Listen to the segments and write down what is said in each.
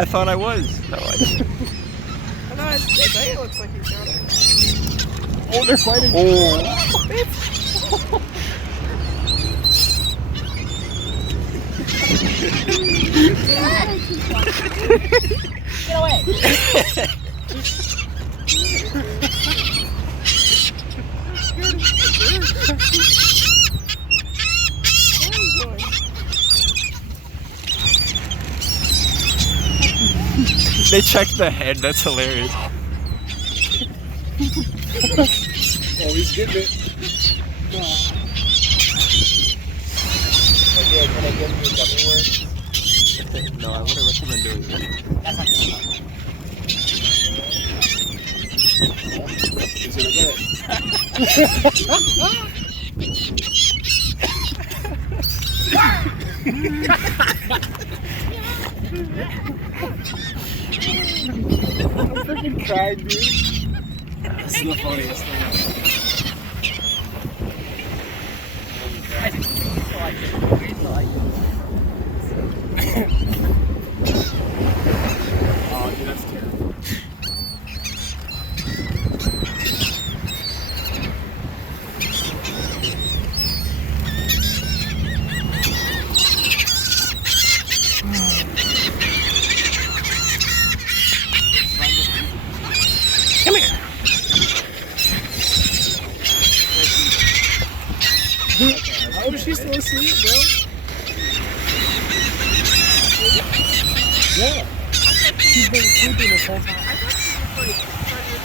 I thought I was. No, I know, it looks like he's got it. Oh, they're fighting. Oh. Get away. They checked the head. That's hilarious. Oh, he's getting it. Okay, can I give you a gummy worm? No, I wouldn't recommend doing that. That's not good. Is it I'm freaking crying, dude. This is the funniest thing. Oh, dude, that's terrible. Come here. How is she still asleep, bro? Yeah. She's been sleeping this whole time. I thought he was like trying to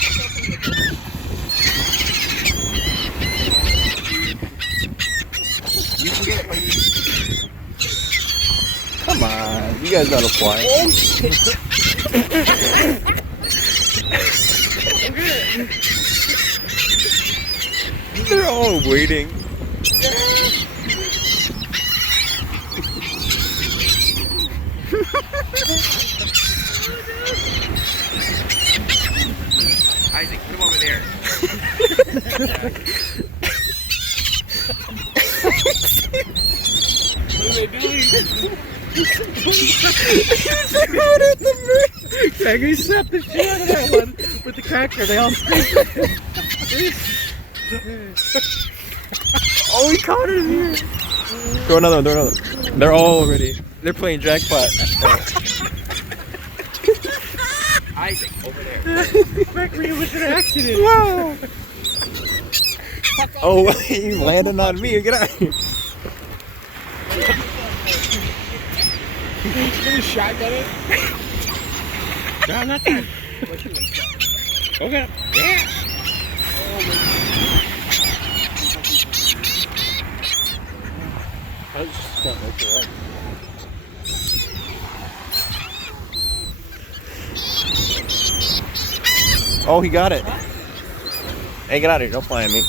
protect himself from the You can get it, Come on. You guys gotta fly. oh shit! They're all waiting. Isaac, put him over there. What are they doing? Gregory slapped the shit out of that one with the cracker. They all screamed. Oh, he caught it in here. Throw another one. Throw another one. They're all ready. They're playing jackpot. Isaac, over there. Gregory was an accident. Wow. Oh, he landed on me. Get out of here. He's gonna shotgun it. No, not that. Okay. Yeah. I just got like that. Oh, he got it. Hey, get out of here. Don't fly at me.